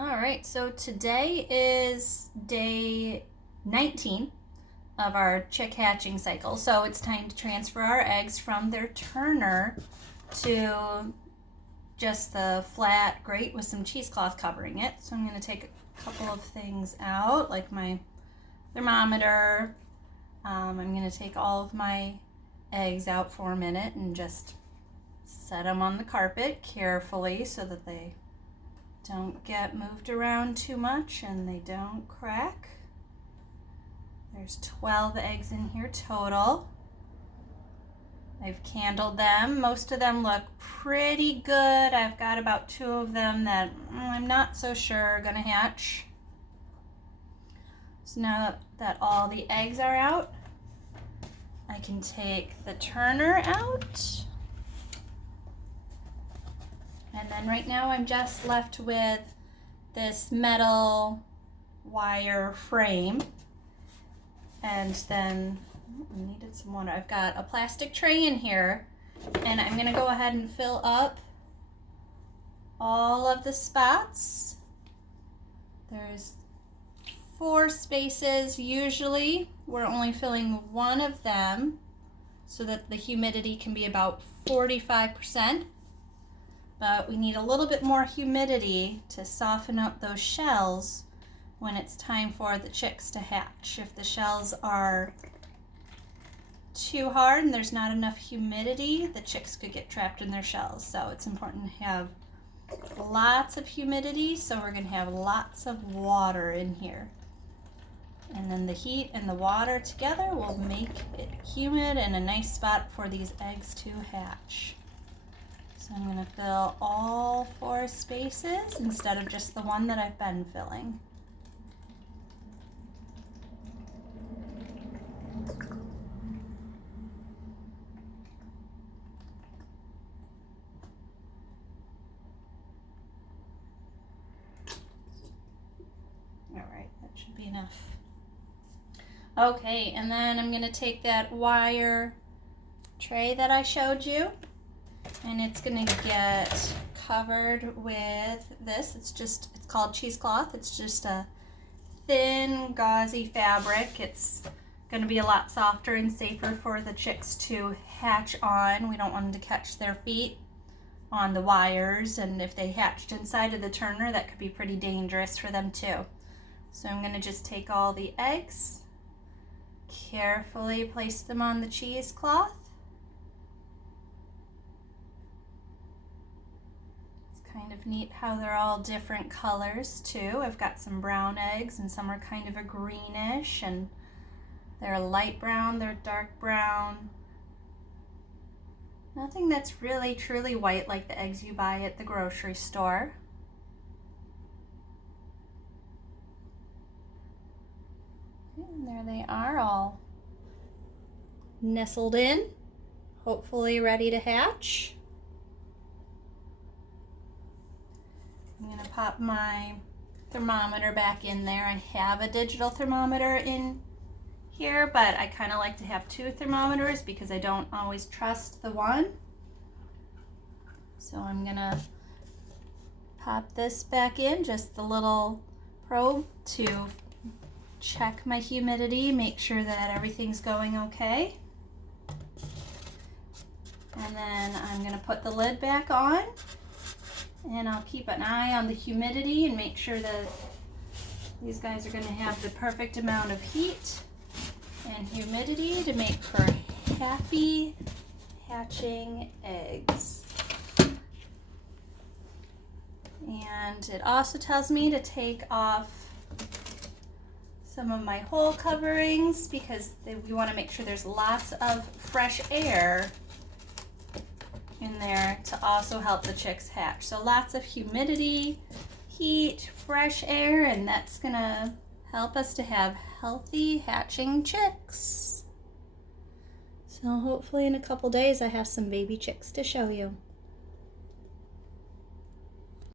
All right, so today is day 19 of our chick hatching cycle. So it's time to transfer our eggs from their turner to just the flat grate with some cheesecloth covering it. So I'm going to take a couple of things out, like my thermometer. I'm going to take all of my eggs out for a minute and just set them on the carpet carefully so that they don't get moved around too much and they don't crack. There's 12 eggs in here total. I've candled them. Most of them look pretty good. I've got about 2 of them that I'm not so sure are gonna hatch. So now that all the eggs are out, I can take the turner out. And then right now I'm just left with this metal wire frame. And then I needed some water. I've got a plastic tray in here, and I'm gonna go ahead and fill up all of the spots. There's 4 spaces usually. We're only filling 1 of them so that the humidity can be about 45%. But we need a little bit more humidity to soften up those shells when it's time for the chicks to hatch. If the shells are too hard and there's not enough humidity, the chicks could get trapped in their shells. So it's important to have lots of humidity, so we're going to have lots of water in here. And then the heat and the water together will make it humid and a nice spot for these eggs to hatch. So I'm going to fill all 4 spaces instead of just the one that I've been filling. All right, that should be enough. Okay, and then I'm going to take that wire tray that I showed you, and it's going to get covered with this. It's called cheesecloth. It's just a thin, gauzy fabric. It's going to be a lot softer and safer for the chicks to hatch on. We don't want them to catch their feet on the wires, and if they hatched inside of the turner, that could be pretty dangerous for them too. So I'm going to just take all the eggs, carefully place them on the cheesecloth. Kind of neat how they're all different colors too. I've got some brown eggs and some are kind of a greenish, and they're light brown, they're dark brown. Nothing that's really truly white like the eggs you buy at the grocery store. And there they are, all nestled in, hopefully ready to hatch. I'm going to pop my thermometer back in there. I have a digital thermometer in here, but I kind of like to have 2 thermometers because I don't always trust the one. So I'm going to pop this back in, just the little probe to check my humidity, make sure that everything's going okay. And then I'm going to put the lid back on. And I'll keep an eye on the humidity and make sure that these guys are going to have the perfect amount of heat and humidity to make for happy hatching eggs. And it also tells me to take off some of my hole coverings because we want to make sure there's lots of fresh air in there to also help the chicks hatch. So lots of humidity, heat, fresh air, and that's gonna help us to have healthy hatching chicks. So hopefully in a couple days I have some baby chicks to show you.